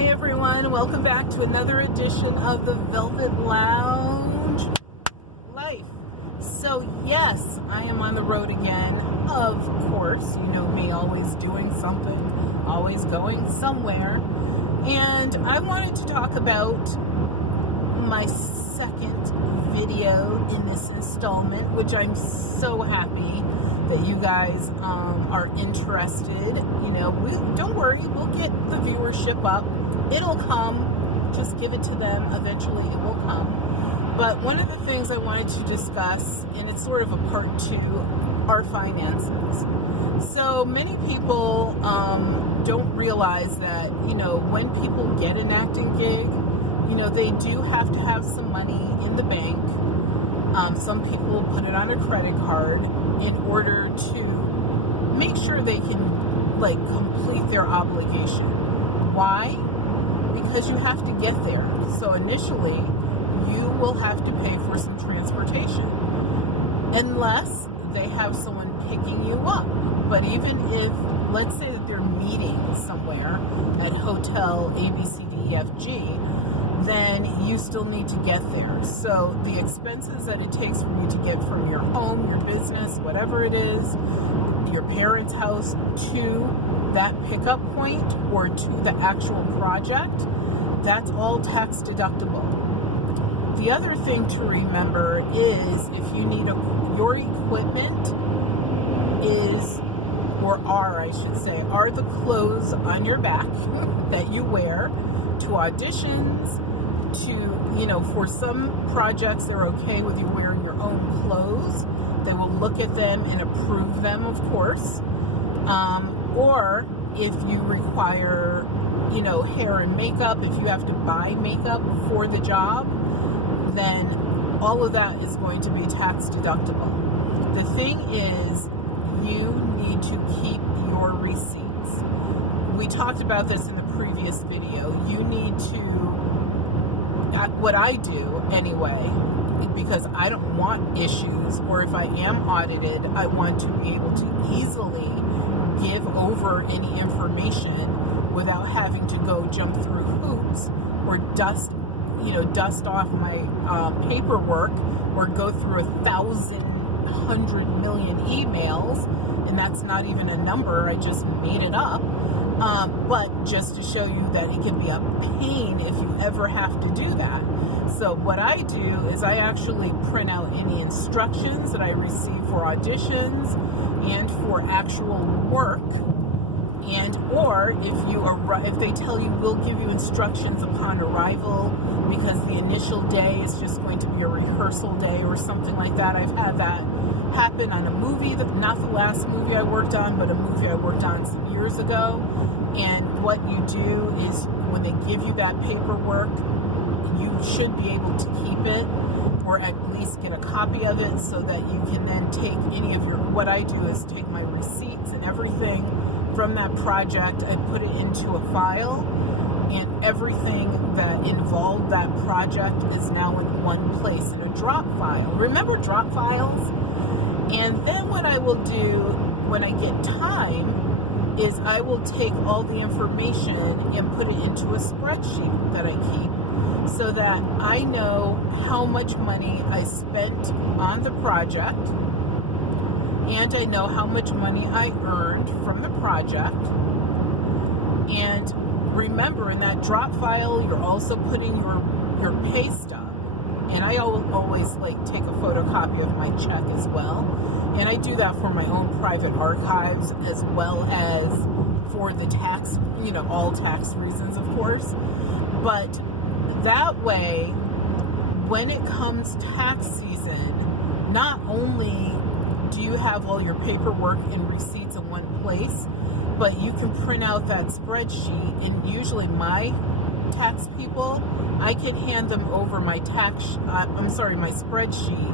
Hi everyone, welcome back to another edition of the Velvet Lounge Life. So yes, I am on the road again, of course. You know me, always doing something, always going somewhere. And I wanted to talk about my second video in this installment, which I'm so happy that you guys are interested. You know, don't worry, we'll get the viewership up. It'll come. Just give it to them. Eventually it will come. But one of the things I wanted to discuss, and it's sort of a part two, are finances. So many people don't realize that, you know, when people get an acting gig, you know, they do have to have some money in the bank. Some people put it on a credit card in order to make sure they can, like, complete their obligation. Why? Because you have to get there. So initially, you will have to pay for some transportation, unless they have someone picking you up. But even if, let's say that they're meeting somewhere at hotel ABCDEFG, then you still need to get there. So the expenses that it takes for you to get from your home, your business, whatever it is, your parents' house, to that pickup point or to the actual project, that's all tax deductible. The other thing to remember is if you need your equipment are the clothes on your back that you wear to auditions, to, you know, for some projects they're okay with you wearing your own clothes. They will look at them and approve them, of course. Or if you require, you know, hair and makeup, if you have to buy makeup for the job, then all of that is going to be tax deductible. The thing is, you need to keep your receipts. We talked about this in the previous video. You need to, what I do anyway, because I don't want issues, or if I am audited, I want to be able to easily give over any information without having to go jump through hoops or dust off my paperwork, or go through 100 million emails, and that's not even a number, I just made it up. But just to show you that it can be a pain if you ever have to do that. So what I do is I actually print out any instructions that I receive for auditions and for actual work. And or if they tell you we'll give you instructions upon arrival, because the initial day is just going to be a rehearsal day or something like that. I've had that happen on a movie, not the last movie I worked on, but a movie I worked on some years ago. And what you do is, when they give you that paperwork, you should be able to keep it, or at least get a copy of it, so that you can then take any of what I do is take my receipts and everything from that project and put it into a file, and everything that involved that project is now in one place in a drop file. Remember drop files? And then what I will do when I get time is I will take all the information and put it into a spreadsheet that I keep, so that I know how much money I spent on the project, and I know how much money I earned from the project. And remember, in that drop file, you're also putting your pay stub. And I always take a photocopy of my check as well. And I do that for my own private archives, as well as for the tax, you know, all tax reasons, of course. But that way, when it comes tax season, not only do you have all your paperwork and receipts in one place, but you can print out that spreadsheet. And usually my tax people, I can hand them over my my spreadsheet,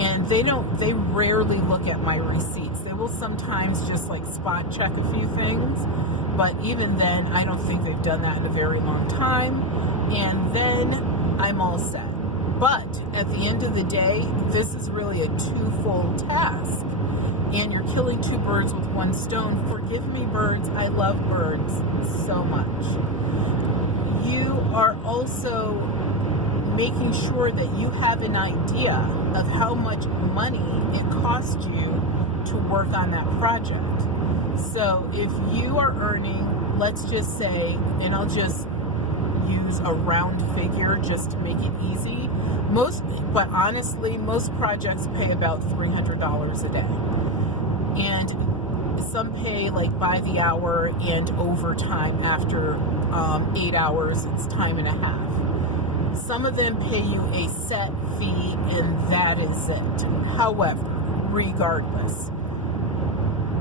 and they rarely look at my receipts. They will sometimes just spot check a few things, but even then, I don't think they've done that in a very long time, and then I'm all set. But at the end of the day, this is really a twofold task, and you're killing two birds with one stone. Forgive me, birds. I love birds so much. are also making sure that you have an idea of how much money it costs you to work on that project. So if you are earning, let's just say, and I'll just use a round figure just to make it easy, but honestly, most projects pay about $300 a day. And some pay like by the hour and overtime after 8 hours, it's time and a half. Some of them pay you a set fee and that is it. However, regardless,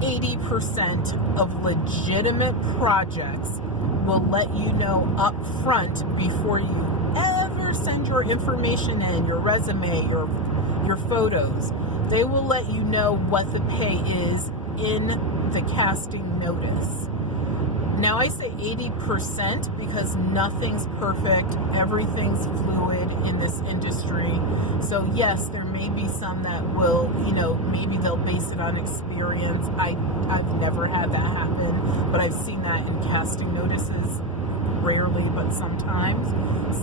80% of legitimate projects will let you know up front before you ever send your information in, your resume, your photos. They will let you know what the pay is in the casting notice. Now I say 80% because nothing's perfect, everything's fluid in this industry. So yes, there may be some that will, maybe they'll base it on experience. I've never had that happen, but I've seen that in casting notices, rarely, but sometimes.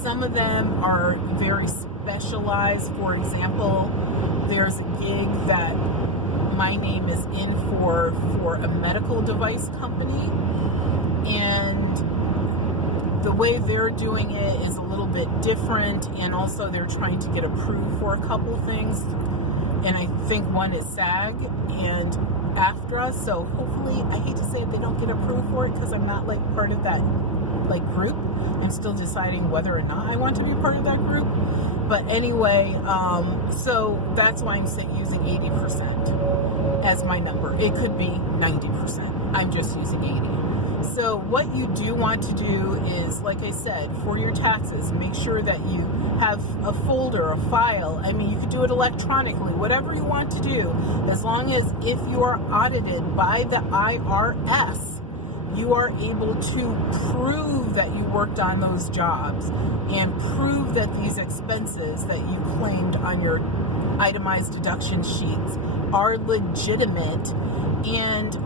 Some of them are very specialized. For example, there's a gig that my name is in for a medical device company, and the way they're doing it is a little bit different, and also they're trying to get approved for a couple things, and I think one is SAG and AFTRA, so hopefully, I hate to say it, they don't get approved for it because I'm not like part of that group. I'm still deciding whether or not I want to be part of that group, but anyway, so that's why I'm using 80% as my number. It could be 90%. I'm just using 80. So what you do want to do is, like I said, for your taxes, make sure that you have a folder, a file. I mean, you could do it electronically, whatever you want to do, as long as if you are audited by the IRS, you are able to prove that you worked on those jobs and prove that these expenses that you claimed on your itemized deduction sheets are legitimate and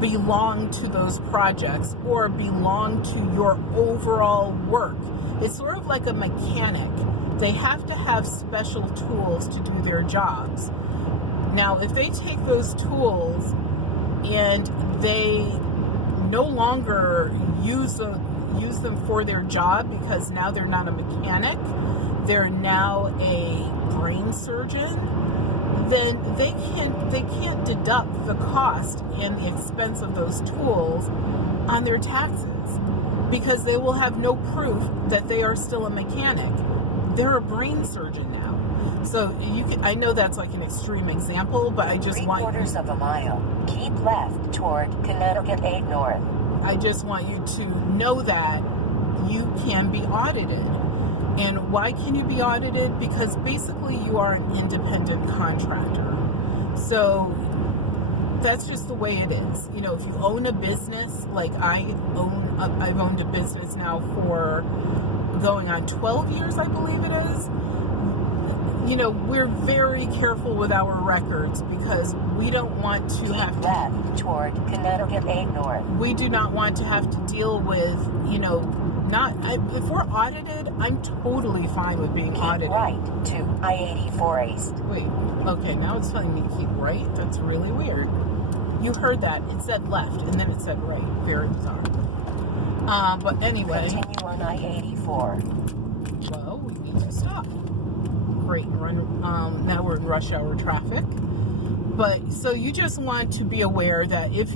belong to those projects or belong to your overall work. It's sort of like a mechanic. They have to have special tools to do their jobs. Now, if they take those tools and they no longer use them for their job because now they're not a mechanic, they're now a brain surgeon, then they can't deduct the cost and the expense of those tools on their taxes because they will have no proof that they are still a mechanic. They're a brain surgeon now. So I know that's like an extreme example, but I just want 3/4 of a mile. Keep left toward Connecticut 8 North. I just want you to know that you can be audited. And why can you be audited? Because basically you are an independent contractor. So that's just the way it is. If you own a business, like I've owned a business now for going on 12 years, I believe it is. We're very careful with our records because we don't want to have to left toward Connecticut 8 North. We do not want to have to deal with, if we're audited, I'm totally fine with being audited. Right to I-84 East. Wait, okay, now it's telling me to keep right? That's really weird. You heard that. It said left, and then it said right. Very bizarre. But anyway. Continue on I-84. Well, we need to stop. Great. Now we're in rush hour traffic. But so you just want to be aware that if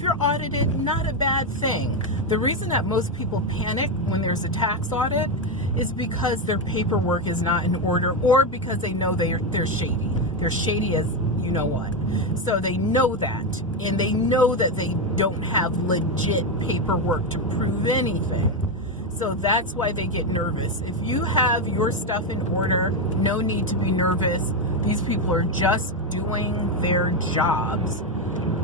you're audited, not a bad thing. The reason that most people panic when there's a tax audit is because their paperwork is not in order, or because they know they're shady. They're shady as you know what. So they know that, and they know that they don't have legit paperwork to prove anything. So that's why they get nervous. If you have your stuff in order, no need to be nervous. These people are just doing their jobs.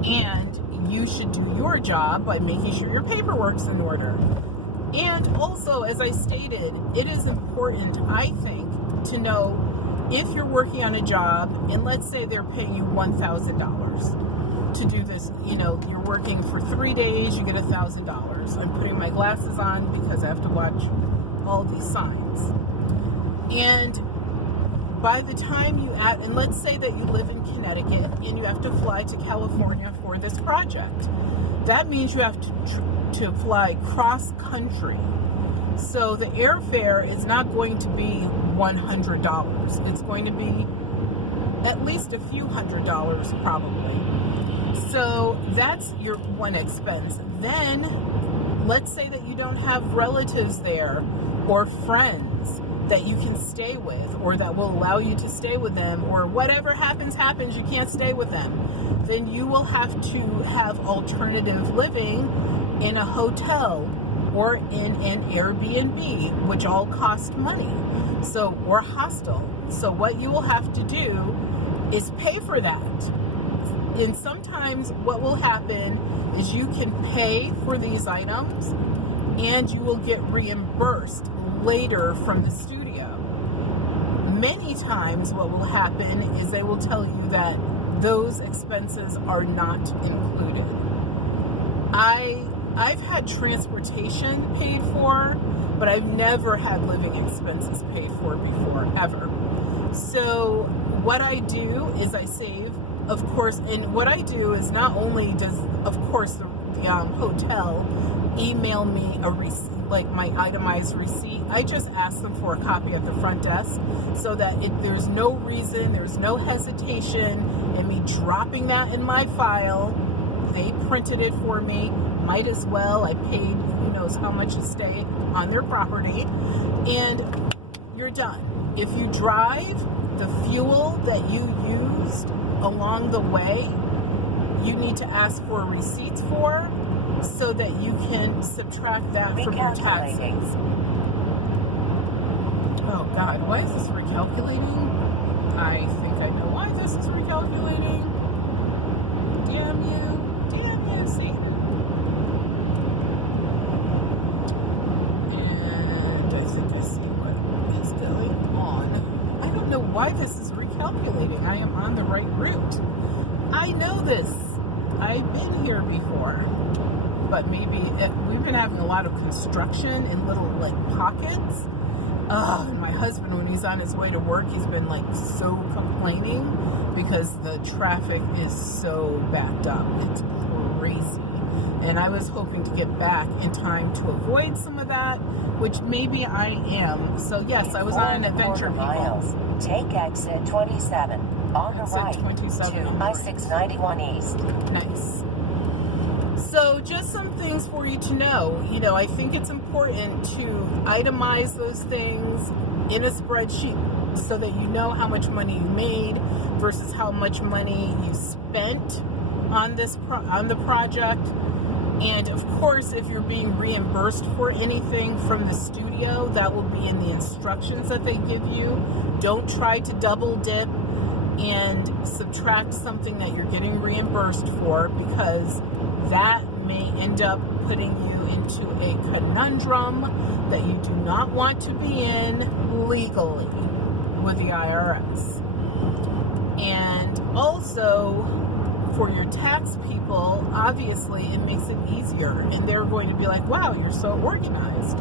And you should do your job by making sure your paperwork's in order. And also, as I stated, it is important, I think, to know if you're working on a job, and let's say they're paying you $1,000. to do this, you're working for 3 days, you get $1,000. I'm putting my glasses on because I have to watch all these signs. And by the time and let's say that you live in Connecticut and you have to fly to California for this project. That means you have to fly cross country. So the airfare is not going to be $100. It's going to be at least a few $100s probably. So that's your one expense. Then let's say that you don't have relatives there or friends that you can stay with or that will allow you to stay with them, or whatever happens, you can't stay with them. Then you will have to have alternative living in a hotel or in an Airbnb, which all cost money. Or hostel. So what you will have to do is pay for that. And sometimes what will happen is you can pay for these items and you will get reimbursed later from the studio. Many times what will happen is they will tell you that those expenses are not included. I've had transportation paid for, but I've never had living expenses paid for before, ever. So what I do is I save, of course, and what I do is not only does, of course, the hotel email me a receipt, like my itemized receipt. I just ask them for a copy at the front desk so that there's no reason, there's no hesitation in me dropping that in my file. They printed it for me. Might as well. I paid who knows how much to stay on their property. And you're done. If you drive, the fuel that you used along the way, you need to ask for receipts for, so that you can subtract that from your taxes. Oh God, why is this recalculating? I think I know why this is recalculating. Damn you, Satan. And I think I see what is going on. I don't know why this is recalculating. I am on the right route. I know this. I've been here before. But maybe we've been having a lot of construction in little pockets. And my husband, when he's on his way to work, he's been so complaining because the traffic is so backed up. It's crazy. And I was hoping to get back in time to avoid some of that, which maybe I am. So yes, I was on an adventure. Miles. Take exit 27 on the right 27 to I-691 East. Nice. So just some things for you to know. I think it's important to itemize those things in a spreadsheet so that you know how much money you made versus how much money you spent on the project. And of course, if you're being reimbursed for anything from the studio, that will be in the instructions that they give you. Don't try to double dip and subtract something that you're getting reimbursed for, because that may end up putting you into a conundrum that you do not want to be in legally with the IRS. And also, for your tax people, obviously it makes it easier, and they're going to be like, wow, you're so organized.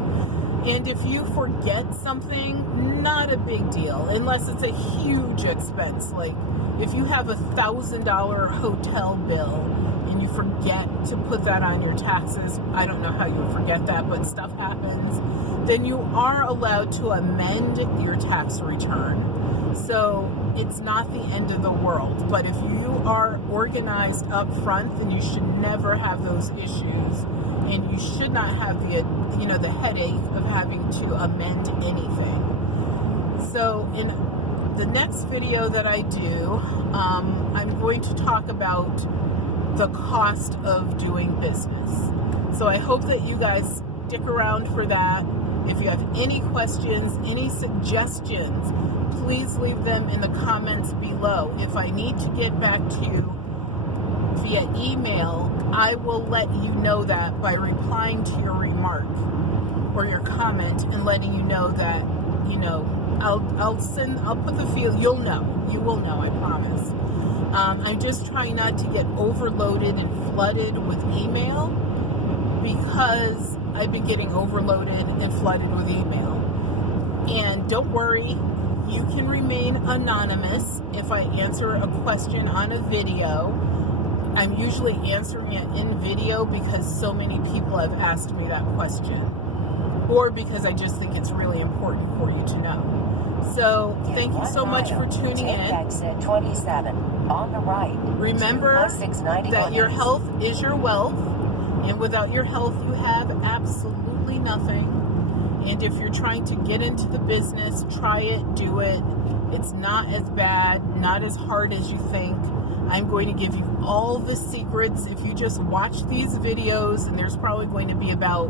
And if you forget something, not a big deal, unless it's a huge expense. Like if you have $1,000 hotel bill and you forget to put that on your taxes, I don't know how you forget that, but stuff happens, then you are allowed to amend your tax return. So it's not the end of the world. But if you are organized up front, then you should never have those issues, and you should not have the headache of having to amend anything. So in the next video that I do, I'm going to talk about the cost of doing business. So I hope that you guys stick around for that. If you have any questions, any suggestions, please leave them in the comments below. If I need to get back to you via email, I will let you know that by replying to your remark or your comment and letting you know that, I'll put the field, you will know, I promise. I'm just trying not to get overloaded and flooded with email, because I've been getting overloaded and flooded with email. And don't worry, you can remain anonymous if I answer a question on a video. I'm usually answering it in video because so many people have asked me that question, or because I just think it's really important for you to know. So thank you so much for tuning in. Exit 27 on the right. Remember that your health is your wealth, and without your health you have absolutely nothing. And if you're trying to get into the business, try it, do it. It's not as bad, not as hard as you think. I'm going to give you all the secrets. If you just watch these videos, and there's probably going to be about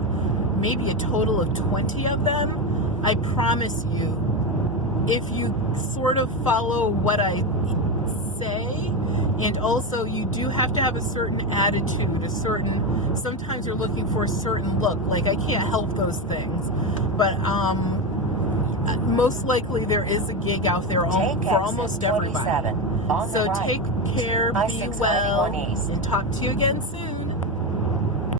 maybe a total of 20 of them, I promise you, if you sort of follow what I say, and also you do have to have a certain attitude, sometimes you're looking for a certain look. Like, I can't help those things, but most likely there is a gig out there for almost everybody. So take care, be well, and talk to you again soon.